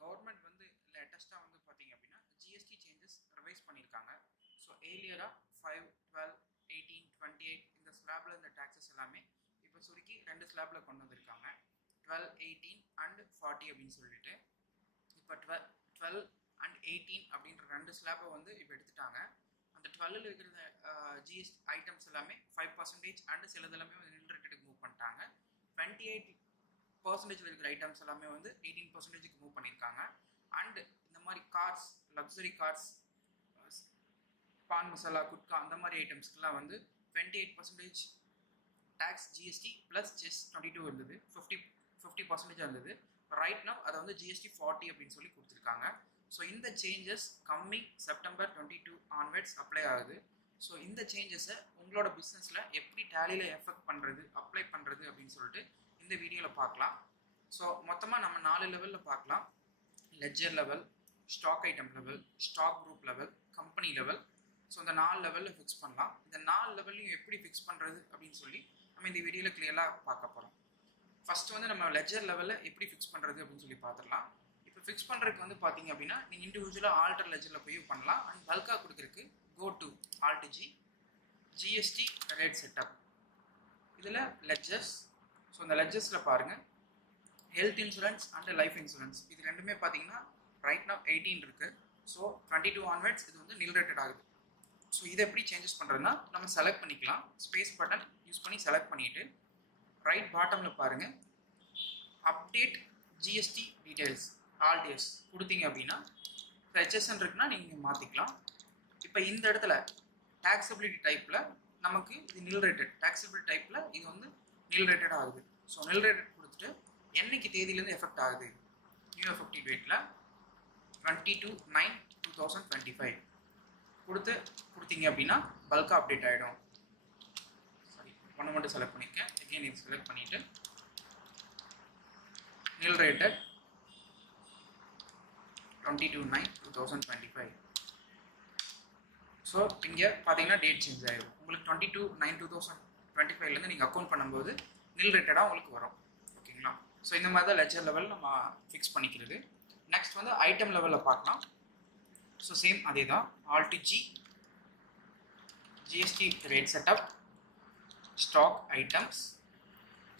Government வந்து லேட்டஸ்ட்டாக வந்து பார்த்தீங்க அப்படின்னா ஜிஎஸ்டி சேஞ்சஸ் ரிவைஸ் பண்ணியிருக்காங்க. ஸோ ஏர்லியராக 5, 12, 18, 28 இந்த ஸ்லாபில் இந்த டேக்ஸஸ் எல்லாமே இப்போ சுருக்கி 2 ஸ்லாபில் கொண்டு வந்திருக்காங்க. 12, 18 அண்ட் 40 அப்படின்னு சொல்லிட்டு இப்போ 12 அண்ட் 18 அப்படின்ற 2 ஸ்லாபை வந்து இப்போ எடுத்துட்டாங்க. அந்த 12ல் இருக்கிற ஜிஎஸ்டி ஐட்டம்ஸ் எல்லாமே 5% அண்ட் சிலது எல்லாமே வந்து நில் ரேட்டுக்கு மூவ் பண்ணிட்டாங்க. 28% இருக்கிற ஐட்டம்ஸ் எல்லாமே வந்து 18%க்கு மூவ் பண்ணியிருக்காங்க. அண்ட் இந்த மாதிரி கார்ஸ், லக்ஸரி கார்ஸ், பான் மசாலா, குட்கா அந்த மாதிரி ஐட்டம்ஸ்க்குலாம் வந்து 28% டேக்ஸ் ஜிஎஸ்டி ப்ளஸ் செஸ் 22 இருந்தது, 50% இருந்தது. ரைட் நவ் அதை வந்து ஜிஎஸ்டி 40 அப்படின்னு சொல்லி கொடுத்துருக்காங்க. ஸோ இந்த changes coming September 22 onwards apply ஆகுது. ஸோ இந்த சேஞ்சஸை உங்களோட பிஸ்னஸில் எப்படி டேலியில் எஃபெக்ட் பண்ணுறது, அப்ளை பண்ணுறது அப்படின்னு சொல்லிட்டு இந்த வீடியோவில் பார்க்கலாம். ஸோ மொத்தமாக நம்ம 4 லெவலில் பார்க்கலாம். Ledger level, stock item level, stock group level, company level. So இந்த 4 லெவலில் ஃபிக்ஸ் பண்ணலாம். இந்த 4 லெவல்லையும் எப்படி ஃபிக்ஸ் பண்ணுறது அப்படின்னு சொல்லி நம்ம இந்த வீடியோவில் கிளியராக பார்க்க போகிறோம். ஃபஸ்ட்டு வந்து நம்ம லெட்ஜர் லெவலில் எப்படி ஃபிக்ஸ் பண்ணுறது அப்படின்னு சொல்லி பார்த்துடலாம். இப்போ ஃபிக்ஸ் பண்ணுறதுக்கு வந்து பார்த்தீங்க அப்படின்னா நீங்கள் இண்டிவிஜுவலாக ஆல்டர் லெட்ஜரில் போய் பண்ணலாம். அண்ட் பல்காக கொடுக்குறதுக்கு go to alt GST rate setup. இதில் லெட்ஜர்ஸ். ஸோ இந்த லெட்ஜர்ஸில் பாருங்கள், health insurance and life insurance இது ரெண்டுமே பார்த்தீங்கன்னா ரைட் நவ் 18 இருக்குது. ஸோ 22 ஆன்வர்ட்ஸ் இது வந்து நில் ரேட்டட் ஆகுது. ஸோ இதை எப்படி சேஞ்சஸ் பண்ணுறதுன்னா நம்ம செலக்ட் பண்ணிக்கலாம். ஸ்பேஸ் பட்டன் யூஸ் பண்ணி செலக்ட் பண்ணிவிட்டு ரைட் பாட்டமில் பாருங்கள், update GST details all days கொடுத்தீங்க அப்படின்னா ஹெச்எஸ்என் இருக்குன்னா நீங்கள் மாற்றிக்கலாம். இப்போ இந்த இடத்துல டேக்ஸபிலிட்டி டைப்பில் நமக்கு இது நில் ரேட்டட், டேக்ஸபிலிட்டி டைப்பில் இது வந்து நில் ரேட்டட் ஆகுது. ஸோ நில் ரேட்டட் கொடுத்துட்டு என்னைக்கு தேதியிலேருந்து எஃபெக்ட் ஆகுது, நியூ எஃபெக்டிவ் டேட்டில் 22/9/2025 கொடுத்தீங்க அப்படின்னா பல்காக அப்டேட் ஆகிடும். சாரி, ஒன்று மட்டும் செலக்ட் பண்ணியிருக்கேன். எகெயின் இது செலக்ட் பண்ணிவிட்டு நில் ரேட்டட் 22/9/2025. ஸோ இங்கே பார்த்தீங்கன்னா டேட் சேஞ்ச் ஆகிடும். உங்களுக்கு 22/9/2025லேருந்து நீங்கள் அக்கௌண்ட் பண்ணும்போது நில் ரேட்டடாக உங்களுக்கு வரும். ஓகேங்களா? ஸோ இந்த மாதிரி தான் லெட்ஜர் லெவல் நம்ம ஃபிக்ஸ் பண்ணிக்கிறது. நெக்ஸ்ட் வந்து ஐட்டம் லெவலில் பார்க்கலாம். ஸோ சேம் அதே தான், alt GST rate setup, stock items.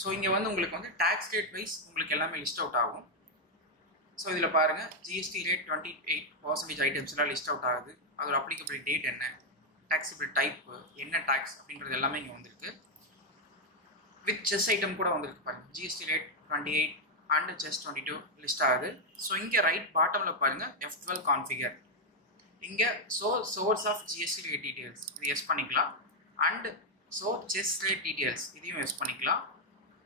So இங்கே வந்து உங்களுக்கு வந்து டேக்ஸ் ரேட் வைஸ் உங்களுக்கு எல்லாமே லிஸ்ட் அவுட் ஆகும். ஸோ இதில் பாருங்கள், ஜிஎஸ்டி ரேட் 28% ஐட்டம்ஸ்லாம் லிஸ்ட் அவுட் ஆகுது. அதோட அப்ளிகபிள் டேட் என்ன, டேக்ஸபிள் டைப் என்ன டேக்ஸ் அப்படின்றது எல்லாமே இங்கே வந்திருக்கு. வித் செஸ் ஐட்டம் கூட வந்திருக்கு பாருங்கள். GST rate 28 and cess 22 list ஆகுது. ஸோ இங்கே ரைட் பாட்டமில் பாருங்கள், F12 கான்ஃபிகர். இங்கே source of GST rate details இது எஸ் பண்ணிக்கலாம். அண்ட் செஸ் ரேட் டீட்டெயில்ஸ் இதையும் எஸ் பண்ணிக்கலாம்.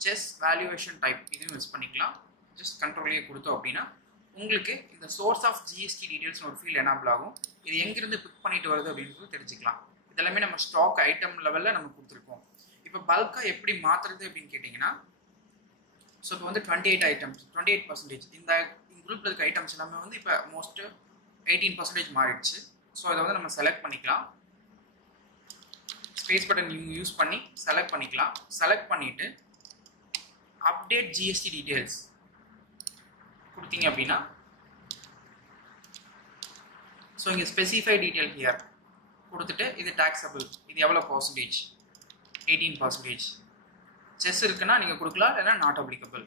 செஸ் வேல்யூவேஷன் டைப் இதையும் எஸ் பண்ணிக்கலாம். ஜஸ்ட் கண்ட்ரோலையே கொடுத்தோம் அப்படின்னா உங்களுக்கு இந்த சோர்ஸ் ஆஃப் ஜிஎஸ்டி டீட்டெயில்ஸ்னு ஒரு ஃபீல் எனேபிள் ஆகும். இது எங்கிருந்து பிக் பண்ணிட்டு வருது அப்படின்னு தெரிஞ்சுக்கலாம். இதெல்லாமே நம்ம ஸ்டாக் ஐட்டம் லெவலில் நம்ம கொடுத்துருக்கோம். இப்போ பல்காக எப்படி மாற்றுறது அப்படின்னு கேட்டிங்கன்னா, ஸோ இப்போ வந்து 28 ஐட்டம்ஸ், 28% இந்த குரூப்பில் இருக்க ஐட்டம்ஸ் எல்லாமே வந்து இப்போ மோஸ்ட்டு 18% மாறிடுச்சு. ஸோ இதை வந்து நம்ம செலக்ட் பண்ணிக்கலாம். ஸ்பேஸ் பட்டன் யூஸ் பண்ணி செலக்ட் பண்ணிக்கலாம். செலக்ட் பண்ணிவிட்டு அப்டேட் ஜிஎஸ்டி டீட்டெயில்ஸ் கொடுத்தீங்க அப்படின்னா, ஸோ இங்கே ஸ்பெசிஃபை டீட்டெயில் ஹியர் கொடுத்துட்டு இது டேக்ஸபிள், இது எவ்வளோ பர்சன்டேஜ், 18%. செஸ் இருக்குன்னா நீங்கள் கொடுக்கலாம், இல்லைன்னா நாட் அப்ளிகபிள்.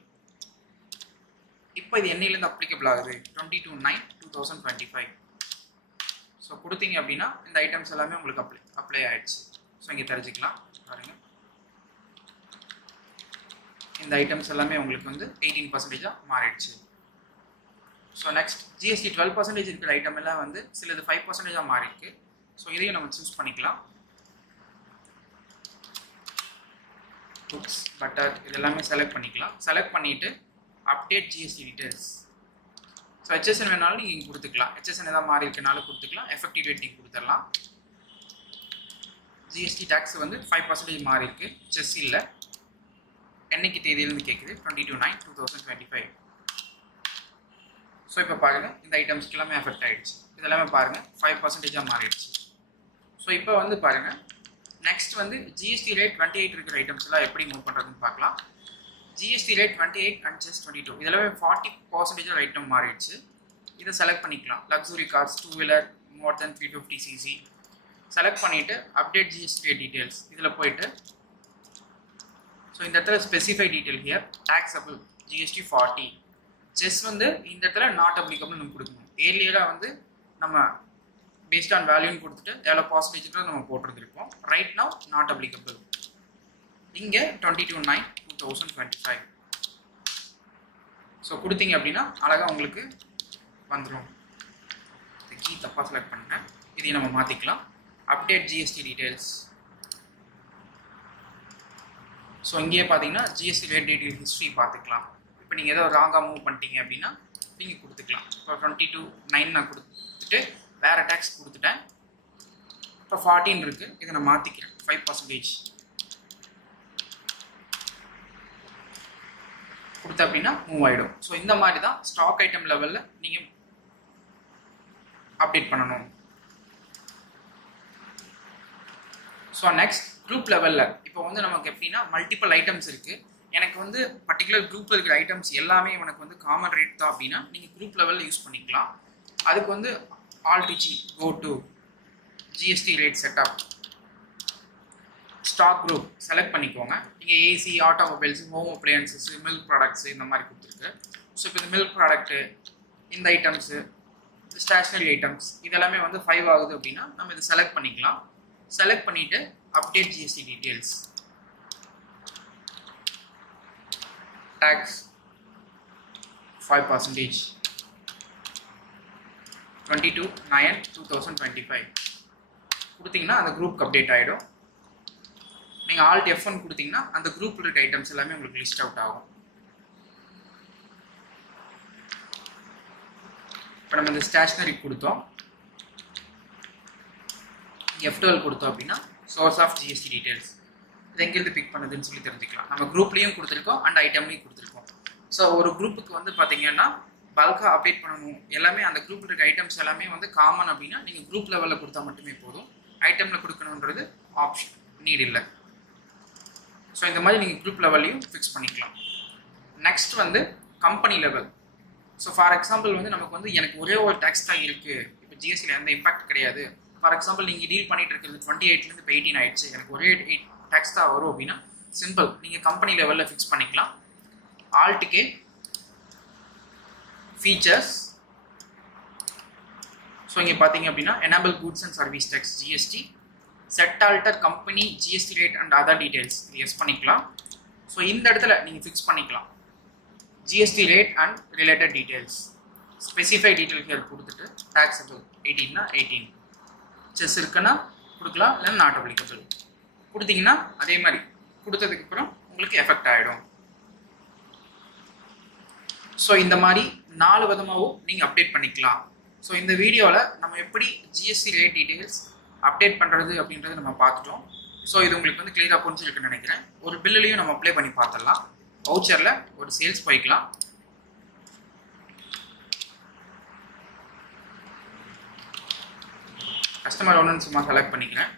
இப்போ இது என்னையிலேருந்து அப்ளிகபிள் ஆகுது, 22/9/2025. ஸோ கொடுத்தீங்க அப்படின்னா இந்த ஐட்டம்ஸ் எல்லாமே உங்களுக்கு அப்ளை ஆகிடுச்சு. ஸோ இங்கே தெரிஞ்சுக்கலாம் பாருங்கள், இந்த ஐட்டம்ஸ் எல்லாமே உங்களுக்கு வந்து 18% மாறிடுச்சு. ஸோ நெக்ஸ்ட் ஜிஎஸ்டி 12% இருக்கிற ஐட்டம் எல்லாம் வந்து சிலது 5% மாறிருக்கு. ஸோ இதையும் நம்ம சூஸ் பண்ணிக்கலாம். புக்ஸ், பட்டர் இதெல்லாமே செலக்ட் பண்ணிக்கலாம். செலக்ட் பண்ணிவிட்டு update GST details. So HSN வேணாலும் நீங்கள் இங்கே கொடுத்துக்கலாம். ஹெச்எஸ்என் எதாவது மாறி இருக்கனாலும் கொடுத்துக்கலாம். எஃபெக்டிவ் டேட் நீங்கள் கொடுத்துடலாம். ஜிஎஸ்டி டேக்ஸ் வந்து 5% மாறி இருக்கு. செஸ் இல்லை, என்னைக்கு தேதியிலேருந்து கேட்குது, 22/9/2025. ஸோ இப்போ பாருங்கள், இந்த ஐட்டம்ஸ்க்கு எல்லாமே எஃபெக்ட் ஆகிடுச்சு. இதெல்லாமே பாருங்கள் 5% மாறிடுச்சு. ஸோ இப்போ வந்து பாருங்கள், நெக்ஸ்ட் வந்து ஜிஎஸ்டி ரேட் 28 இருக்கிற ஐட்டம்ஸ் எல்லாம் எப்படி மூவ் பண்ணுறதுன்னு பார்க்கலாம். ஜிஎஸ்டி ரேட் 28 அண்ட் செஸ் 22 இதெல்லாமே 40% ஐட்டம் மாறிடுச்சு. இதை செலக்ட் பண்ணிக்கலாம். லக்ஸுரி கார்ஸ், 2 வீலர் மோர் தென் 350cc செலக்ட் பண்ணிவிட்டு அப்டேட் ஜிஎஸ்டி ரேட் டீட்டெயில்ஸ் இதில் போயிட்டு ஸோ இந்த இடத்துல specify detail here taxable GST 40. Chess வந்து இந்த இடத்துல நாட் அப்ளிகபிள் நம்ம கொடுக்கணும். ஏர்லியராக வந்து நம்ம பேஸ்ட் ஆன் வேல்யூன்னு கொடுத்துட்டு எவ்வளோ பர்சன்டேஜ் நம்ம போட்டிருந்துருப்போம். Right now not applicable. இங்கே 22/9/2025 ஸோ கொடுத்தீங்க அப்படின்னா அழகாக உங்களுக்கு வந்துடும். இந்த கீ தப்பாக செலக்ட் பண்ணிட்டேன், இதையும் நம்ம மாற்றிக்கலாம். Update GST details. ஸோ இங்கேயே பார்த்தீங்கன்னா ஜிஎஸ்டி ரேட் டீட்டெயில் ஹிஸ்ட்ரி பார்த்துக்கலாம். இப்போ நீங்கள் ஏதோ ராங்காக மூவ் பண்ணிட்டீங்க அப்படின்னா நீங்கள் கொடுத்துக்கலாம். இப்போ 22/9 நான் கொடுத்துட்டு வேறு டேக்ஸ் கொடுத்துட்டேன். இப்போ 14 இருக்குது, இதை நான் மாற்றிக்கிறேன் 5% கொடுத்த அப்படின்னா மூவ் ஆகிடும். ஸோ இந்த மாதிரி தான் ஸ்டாக் ஐட்டம் லெவலில் நீங்கள் அப்டேட் பண்ணணும். ஸோ நெக்ஸ்ட் குரூப் லெவலில் இப்போ வந்து நமக்கு எப்படின்னா மல்டிபிள் ஐட்டம்ஸ் இருக்குது. எனக்கு வந்து பர்டிகுலர் குரூப்பில் இருக்கிற ஐட்டம்ஸ் எல்லாமே எனக்கு வந்து காமன் ரேட் தான் அப்படின்னா நீங்கள் குரூப் லெவலில் யூஸ் பண்ணிக்கலாம். அதுக்கு வந்து alt G go to GST rate setup stock group select பண்ணிக்கோங்க. இங்கே AC, automobiles, home appliances, milk products இந்த மாதிரி கொடுத்துருக்கு. ஸோ இப்போ இந்த மில்க் ப்ராடக்ட்டு, இந்த ஐட்டம்ஸு, ஸ்டேஷ்னரி ஐட்டம்ஸ் இதெல்லாமே வந்து 5 ஆகுது அப்படின்னா நம்ம இதை செலக்ட் பண்ணிக்கலாம். செலக்ட் பண்ணிவிட்டு அப்டேட் ஜிஎஸ்டி டீட்டெயில்ஸ் டேக்ஸ் 5% 22/9/2025 கொடுத்தீங்கன்னா அந்த குரூப்க்கு அப்டேட் ஆகிடும். நீங்கள் ஆல்ட் F1 கொடுத்தீங்கன்னா அந்த குரூப்பில் இருக்க ஐட்டம்ஸ் எல்லாமே உங்களுக்கு லிஸ்ட் அவுட் ஆகும். இப்போ நம்ம இந்த ஸ்டேஷ்னரி கொடுத்தோம், F12 கொடுத்தோம் அப்படின்னா சோர்ஸ் ஆஃப் ஜிஎஸ்டி டீட்டெயில்ஸ் இது எங்கேருந்து பிக் பண்ணுதுன்னு சொல்லி தெரிஞ்சுக்கலாம். நம்ம குரூப்லேயும் கொடுத்துருக்கோம் அண்ட் ஐட்டம்லையும் கொடுத்துருக்கோம். ஸோ ஒரு குரூப்புக்கு வந்து பார்த்தீங்கன்னா பல்காக அப்டேட் பண்ணணும் எல்லாமே அந்த குரூப்பில் இருக்க ஐட்டம்ஸ் எல்லாமே வந்து காமன் அப்படின்னா நீங்கள் குரூப் லெவலில் கொடுத்தா மட்டுமே போதும். ஐட்டமில் கொடுக்கணுன்றது ஆப்ஷன் நீட் இல்லை. ஸோ இந்த மாதிரி நீங்கள் குரூப் லெவல்லையும் ஃபிக்ஸ் பண்ணிக்கலாம். நெக்ஸ்ட் வந்து company level. So for example வந்து நமக்கு வந்து எனக்கு ஒரே ஒரு டேக்ஸ் தான் இருக்குது, இப்போ ஜிஎஸ்டியில் எந்த இம்பாக்ட் கிடையாது. ஃபார் எக்ஸாம்பிள் நீங்கள் டீல் பண்ணிட்டு இருக்கிறது 28லேருந்து இப்போ 18 ஆயிடுச்சு, எனக்கு ஒரே 8 டேக்ஸ் தான் வரும் அப்படின்னா சிம்பிள் நீங்கள் கம்பெனி லெவலில் ஃபிக்ஸ் பண்ணிக்கலாம். ஆல்ட்டுக்கே ஃபீச்சர்ஸ். ஸோ இங்கே பார்த்தீங்க அப்படின்னா enable goods and services tax GST, set alter company GST rate and other details இது எஸ் பண்ணிக்கலாம். ஸோ இந்த இடத்துல நீங்கள் ஃபிக்ஸ் பண்ணிக்கலாம் GST rate and related details. Specify detail here கொடுத்துட்டு taxable 18னா 18, செஸ் இருக்குன்னா கொடுக்கலாம், இல்லைன்னா நாட் அப்ளிகபிள் கொடுத்தீங்கன்னா அதே மாதிரி கொடுத்ததுக்கு அப்புறம் உங்களுக்கு எஃபெக்ட் ஆகிடும். ஸோ இந்த மாதிரி 4 விதமாகவும் நீங்கள் அப்டேட் பண்ணிக்கலாம். ஸோ இந்த வீடியோவில் நம்ம எப்படி ஜிஎஸ்டி ரேட் டீடைல்ஸ் அப்டேட் பண்ணுறது அப்படின்றத நம்ம பார்த்துட்டோம். ஸோ இது உங்களுக்கு வந்து கிளியராக புரிஞ்சிருக்குன்னு நினைக்கிறேன். ஒரு பில்லையும் நம்ம அப்ளை பண்ணி பார்த்துடலாம். வவுச்சரில் ஒரு சேல்ஸ் போய்க்கலாம். கஸ்டமர் ஒன்று சும்மா செலக்ட் பண்ணிக்கிறேன்.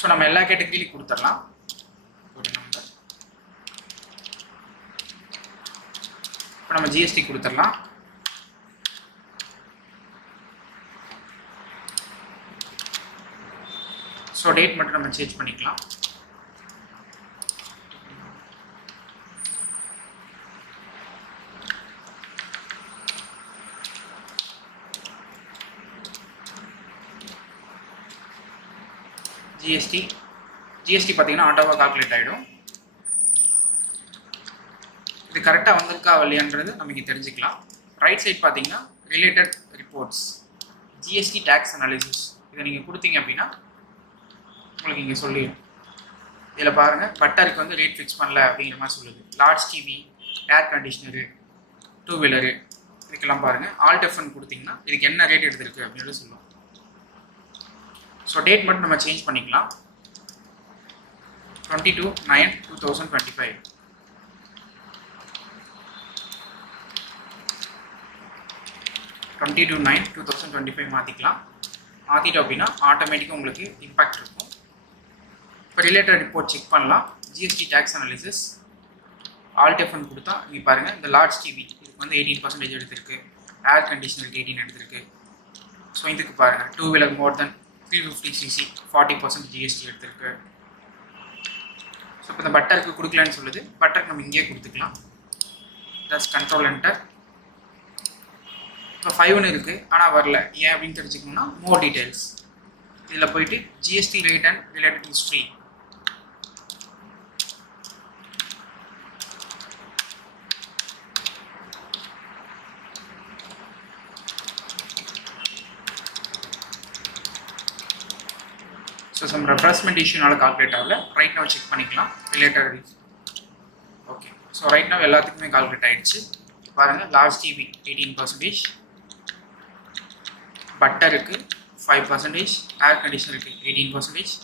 ஸோ நம்ம எல்லா கேட்டகரியிலையும் கொடுத்துடலாம். ஒரு நம்பர் இப்போ நம்ம ஜிஎஸ்டி கொடுத்துடலாம். ஸோ டேட் மட்டும் நம்ம சேஞ்ச் பண்ணிக்கலாம். ஜிஎஸ்டி பார்த்தீங்கன்னா ஆட்டோவாக கால்குலேட் ஆகிடும். இது கரெக்டாக வந்திருக்கா இல்லையான்றது நம்ம இங்கே தெரிஞ்சுக்கலாம். ரைட் சைட் பார்த்தீங்கன்னா related reports, GST tax analysis இதை நீங்கள் கொடுத்தீங்க அப்படின்னா உங்களுக்கு இங்கே சொல்லிடும். இதில் பாருங்கள் பட்டருக்கு வந்து ரேட் ஃபிக்ஸ் பண்ணல அப்படிங்கிற மாதிரி சொல்லுது. லார்ஜ் டிவி ஏர் கண்டிஷனரு, டூ வீலரு இதுக்கெல்லாம் பாருங்கள் ஆல் டெஃபன் கொடுத்தீங்கன்னா இதுக்கு என்ன ரேட் எடுத்திருக்கு அப்படின்னு சொல்லுவோம். ஸோ டேட் மட்டும் நம்ம சேஞ்ச் பண்ணிக்கலாம். 22/9/2025. 22/9/2025 மாற்றிக்கலாம். மாற்றிட்டோம் அப்படின்னா ஆட்டோமேட்டிக்காக உங்களுக்கு இம்பாக்ட் இருக்கும். இப்போ ரிலேட்டட் ரிப்போர்ட் செக் பண்ணலாம். ஜிஎஸ்டி டேக்ஸ் அனாலிசிஸ் ஆல் டெஃபன் கொடுத்தா நீங்கள் பாருங்கள் இந்த லார்ஜ் டிவி இதுக்கு வந்து 18% எடுத்திருக்கு, ஏர் கண்டிஷனருக்கு 18 எடுத்திருக்கு. ஸோ இதுக்கு பாருங்கள் டூ வீலர் மோர் தென் 350cc 40% ஜிஎஸ்டி எடுத்திருக்கு. ஸோ இப்போ இந்த பட்டருக்கு கொடுக்கலான்னு சொல்லுது. பட்டருக்கு நம்ம இங்கேயே கொடுத்துக்கலாம். Plus control enter. இப்போ 5 இருக்குது ஆனால் வரல, ஏன் அப்படின்னு தெரிஞ்சுக்கணும்னா மோர் டீட்டெயில்ஸ் இதில் போயிட்டு GST rate and related history so some refreshment இஷ்யூனால கால்குலேட் ஆகல. ரைட் நவ் செக் பண்ணிக்கலாம் related. Okay, so right now எல்லாத்துக்குமே கால்குலேட் ஆகிடுச்சு. பாருங்கள் லார்ஜ் டிவி 18%, பட்டருக்கு 5%, ஏர் கண்டிஷனருக்கு 18%,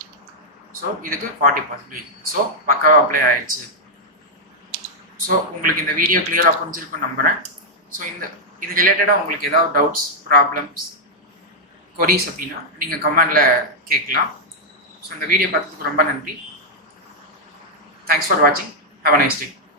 ஸோ இதுக்கு 40%. ஸோ பக்காவாக அப்ளை ஆகிடுச்சு. ஸோ உங்களுக்கு இந்த வீடியோ கிளியராக புரிஞ்சிருக்குன்னு நம்புகிறேன். ஸோ இது ரிலேட்டடாக உங்களுக்கு ஏதாவது டவுட்ஸ், ப்ராப்ளம்ஸ், கொரீஸ் அப்படின்னா நீங்கள் கமெண்டில் கேட்கலாம். ஸோ இந்த வீடியோ பார்த்ததுக்கு ரொம்ப நன்றி. தேங்க்ஸ் ஃபார் வாட்சிங். Have a nice day.